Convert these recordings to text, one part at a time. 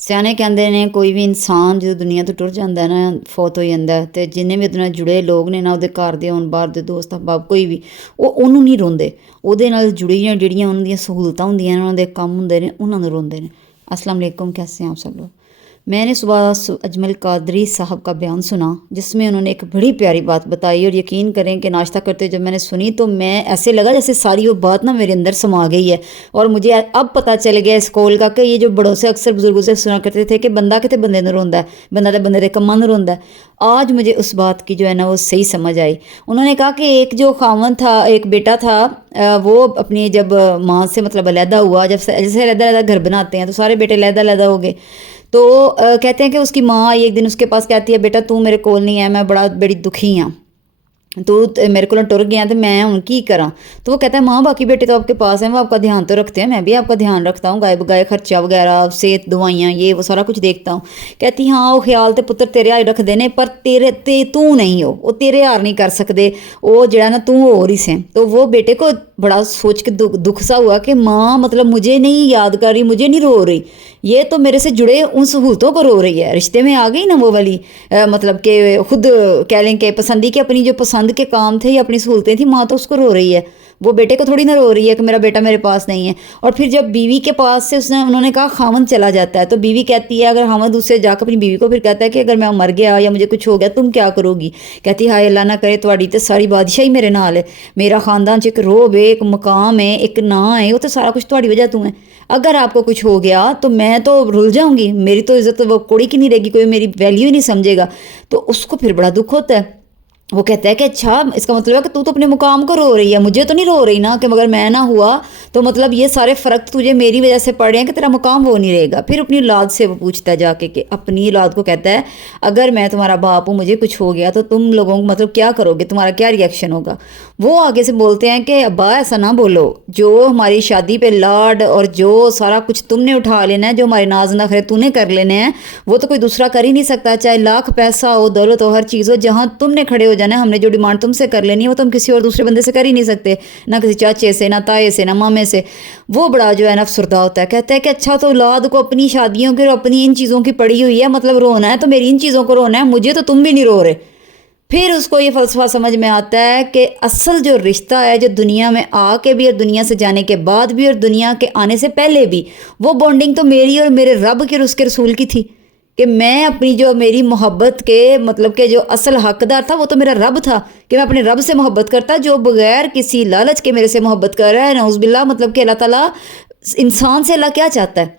ਸਿਆਣੇ ਕਹਿੰਦੇ ਨੇ ਕੋਈ ਵੀ ਇਨਸਾਨ ਜਦੋਂ ਦੁਨੀਆ ਤੋਂ ਟੁਰ ਜਾਂਦਾ ਨਾ, ਫੌਤ ਹੋ ਜਾਂਦਾ, ਤੇ ਜਿੰਨੇ ਵੀ ਉਹਦੇ ਨਾਲ ਜੁੜੇ ਲੋਕ ਨੇ ਨਾ, ਉਹਦੇ ਘਰ ਦੇ ਹੋਣ, ਬਾਹਰ ਦੇ ਦੋਸਤ ਅਹਿਬਾਬ, ਕੋਈ ਵੀ, ਉਹ ਉਹਨੂੰ ਨਹੀਂ ਰੋਂਦੇ। ਉਹਦੇ ਨਾਲ ਜੁੜੀਆਂ ਜਿਹੜੀਆਂ ਉਹਨਾਂ ਦੀਆਂ ਸਹੂਲਤਾਂ ਹੁੰਦੀਆਂ ਨੇ, ਉਹਨਾਂ ਦੇ ਕੰਮ ਹੁੰਦੇ ਨੇ, ਉਹਨਾਂ ਨੂੰ ਰੋਂਦੇ ਨੇ। अस्सलाम वालेकुम, कैसे हैं आप सब लोग। मैंने सुबह अजमल कादरी साहब का बयान सुना, जिसमें उन्होंने एक बड़ी प्यारी बात बताई, और यकीन करें कि नाश्ता करते जब मैंने सुनी तो मैं ऐसे लगा जैसे सारी वो बात ना मेरे अंदर समा गई है। और मुझे अब पता चल गया इस कौल का कि ये जो बड़ों से अक्सर बुजुर्गों से सुना करते थे कि बंदा कितने बंदे नूं रोंदा है, बंदा तो बंदे दे कम्मां नूं रोंदा है। आज मुझे उस बात की जो है ना वो सही समझ आई। उन्होंने कहा कि एक जो खावन था, एक बेटा था, वो अपनी जब माँ से मतलब अलहदा हुआ, जब जैसे अलहदा अलहदा घर बनाते हैं तो सारे बेटे अलहदा अलहदा हो गए, तो कहते हैं कि उसकी माँ आई एक दिन उसके पास, कहती है बेटा तू मेरे कोल नहीं है, मैं बड़ी दुखी हाँ, तो मेरे को टुर गया तो मैं हूँ की करा। तो वो कहता है माँ बाकी बेटे तो आपके पास हैं, वो आपका ध्यान तो रखते हैं, मैं भी आपका ध्यान रखता हूँ, गाय बगाए खर्चा वगैरह, सेहत दवाइयाँ, ये वो सारा कुछ देखता हूँ। कहती हाँ वो ख्याल तो पुत्र तेरे हार रखते हैं, पर तेरे तू नहीं हो, वो तेरे हार नहीं कर सकते, वो जड़ा ना तू हो रही से। तो वो बेटे को बड़ा सोच के दुख सा हुआ कि माँ मतलब मुझे नहीं याद कर रही, मुझे नहीं रो रही, ये तो मेरे से जुड़े उन सहूलतों को रो रही है। रिश्ते में आ गई ना वो वाली मतलब कि खुद कह लें कि पसंदी के अपनी जो पसंद के काम थे या अपनी सहूलतें थी, माँ तो उसको रो रही है, वो बेटे को थोड़ी ना रो रही है कि मेरा बेटा मेरे पास नहीं है। और फिर जब बीवी के पास से उन्होंने कहा खामन चला जाता है, तो बीवी कहती है, अगर खामन उससे जाकर अपनी बीवी को फिर कहता है कि अगर मैं मर गया या मुझे कुछ हो गया तुम क्या करोगी। कहती हाय अल्लाह ना करे तुम्हारी तो सारी बादशाही मेरे नाल है, मेरा खानदान च एक रोब है, एक मकाम है, एक नां है, वो तो सारा कुछ तुम्हारी वजह तू है। अगर आपको कुछ हो गया तो मैं तो रुल जाऊंगी, मेरी तो इज्जत वो कोड़ी की नहीं रहेगी, कोई मेरी वैल्यू ही नहीं समझेगा। तो उसको फिर बड़ा दुख होता है। वो कहता है कि अच्छा इसका मतलब है कि तू तो अपने मुकाम को रो रही है, मुझे तो नहीं रो रही ना, कि मगर मैं ना हुआ तो मतलब ये सारे फ़र्क तुझे मेरी वजह से पड़ रहे हैं कि तेरा मुकाम वो नहीं रहेगा। फिर अपनी औलाद से वो पूछता है जाके, कि अपनी औलाद को कहता है अगर मैं तुम्हारा बाप हूँ, मुझे कुछ हो गया तो तुम लोगों को मतलब क्या करोगे, तुम्हारा क्या रिएक्शन होगा। वो आगे से बोलते हैं कि अब्बा ऐसा ना बोलो, जो हमारी शादी पे लाड और जो सारा कुछ तुमने उठा लेना है, जो हमारे नाज नखरे तूने कर लेने हैं, वो तो कोई दूसरा कर ही नहीं सकता, चाहे लाख पैसा हो, दौलत हो, हर चीज़ हो, जहाँ तुमने खड़े हो जाना, हमने जो डिमांड तुमसे कर लेनी है वो तुम किसी और दूसरे बंदे से कर ही नहीं सकते, ना किसी चाचे से, ना ताए से, ना मामे से। वो बड़ा जो है ना अफसरदा होता है, कहता है कि अच्छा तो औलाद को अपनी शादियों की और अपनी इन चीज़ों की पड़ी हुई है, मतलब रोना है तो मेरी इन चीज़ों को रोना है, मुझे तो तुम भी नहीं रो रहे। फिर उसको ये फ़लसफ़ा समझ में आता है कि असल जो रिश्ता है, जो दुनिया में आके भी और दुनिया से जाने के बाद भी और दुनिया के आने से पहले भी, वो बॉन्डिंग तो मेरी और मेरे रब के और उसके रसूल की थी, कि मैं अपनी जो मेरी मोहब्बत के मतलब के जो असल हकदार था वो तो मेरा रब था, कि मैं अपने रब से मोहब्बत करता, जो बग़ैर किसी लालच के मेरे से मोहब्बत कर रहा है। नऊज़ुबिल्लाह, मतलब कि अल्लाह ताला इंसान से अल्लाह क्या चाहता है,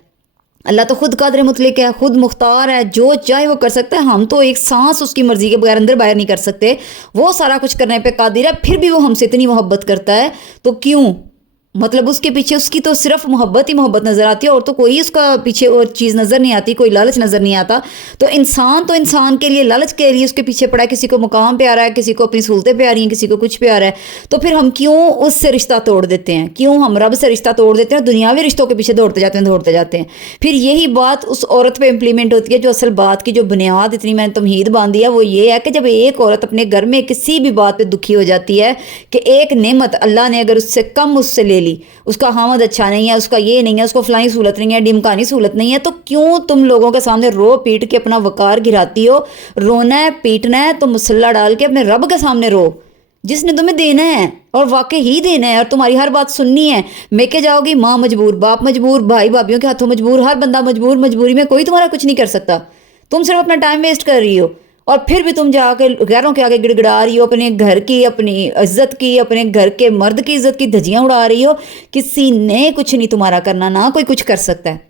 अल्लाह तो खुद कादिर मुतलक है, खुद मुख्तार है, जो चाहे वो कर सकता है। हम तो एक सांस उसकी मर्ज़ी के बगैर अंदर बाहर नहीं कर सकते, वो सारा कुछ करने पे कादिर है, फिर भी वो हमसे इतनी मोहब्बत करता है। तो क्यों, मतलब उसके पीछे उसकी तो सिर्फ मोहब्बत ही मोहब्बत नज़र आती है, और तो कोई उसका पीछे और चीज़ नज़र नहीं आती, कोई लालच नज़र नहीं आता। तो इंसान के लिए लालच के लिए उसके पीछे पड़ा है, किसी को मुकाम पे आ रहा है, किसी को अपनी सहूलतें पे आ रही हैं, किसी को कुछ पे आ रहा है। तो फिर हम क्यों उससे रिश्ता तोड़ देते हैं, क्यों हम रब से रिश्ता तोड़ देते हैं, दुनियावी रिश्तों के पीछे दौड़ते जाते हैं। फिर यही बात उस औरत पर इम्प्लीमेंट होती है, जो असल बात की जो बुनियाद इतनी मैंने तमहीद बांधी है वो ये है कि जब एक औरत अपने घर में किसी भी बात पर दुखी हो जाती है, कि एक नेमत अल्लाह ने अगर उससे कम उससे ले ली, उसका हामद अच्छा नहीं है, उसका ये नहीं है, उसको फलानी सहूलत नहीं है, ढिमकानी सहूलत नहीं है, तो क्यों तुम लोगों के सामने रो पीट के अपना वकार गिराती हो। रोना है पीटना है तो मुसल्ला डाल के अपने रब के सामने रो, जिसने तुम्हें देना है और वाकई ही देना है, और तुम्हारी हर बात सुननी है। मेके जाओगी, माँ मजबूर, बाप मजबूर, भाई भाभीयों के हाथों मजबूर, हर बंदा मजबूर, मजबूरी में कोई तुम्हारा कुछ नहीं कर सकता, तुम सिर्फ अपना टाइम वेस्ट कर रही हो। और फिर भी तुम जाके गैरों के आगे गिड़गिड़ा रही हो, अपने घर की, अपनी इज्जत की, अपने घर के मर्द की इज्जत की धज्जियां उड़ा रही हो। किसी ने कुछ नहीं तुम्हारा करना, ना कोई कुछ कर सकता है,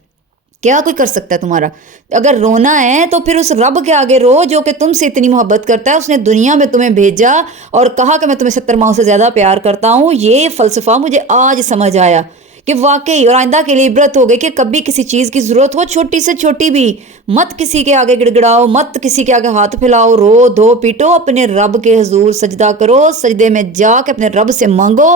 क्या कोई कर सकता है तुम्हारा। अगर रोना है तो फिर उस रब के आगे रो, जो कि तुमसे इतनी मोहब्बत करता है, उसने दुनिया में तुम्हें भेजा और कहा कि मैं तुम्हें 70 माह से ज़्यादा प्यार करता हूँ। ये फ़लसफ़ा मुझे आज समझ आया कि वाकई, और आइंदा के लिए इबरत हो गई कि कभी किसी चीज़ की ज़रूरत हो, छोटी से छोटी भी, मत किसी के आगे गिड़गिड़ाओ, मत किसी के आगे हाथ फैलाओ, रो धो पीटो, अपने रब के हुजूर सजदा करो, सजदे में जाके अपने रब से मांगो,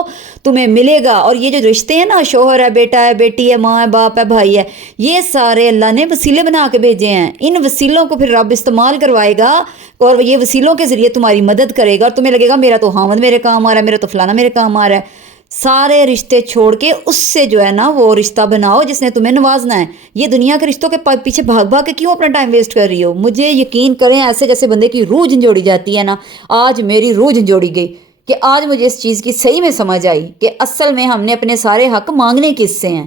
तुम्हें मिलेगा। और ये जो रिश्ते हैं ना, शोहर है, बेटा है, बेटी है, माँ है, बाप है, भाई है, ये सारे अल्लाह ने वसीले बना के भेजे हैं। इन वसीलों को फिर रब इस्तेमाल करवाएगा और ये वसीलों के ज़रिए तुम्हारी मदद करेगा, और तुम्हें लगेगा मेरा तो हामद मेरे काम आ रहा है, मेरा तो फलाना मेरे काम आ रहा है। سارے رشتے چھوڑ کے اس سے جو ہے نا وہ رشتہ بناؤ جس نے تمہیں نوازنا ہے. یہ دنیا کے رشتوں کے پیچھے بھاگ بھاگ کے کیوں اپنا ٹائم ویسٹ کر رہی ہو؟ مجھے یقین کریں ایسے جیسے بندے کی روح جھنجھوڑی جاتی ہے نا، آج میری روح جھنجھوڑی گئی کہ آج مجھے اس چیز کی صحیح میں سمجھ آئی کہ اصل میں ہم نے اپنے سارے حق مانگنے کس سے ہیں.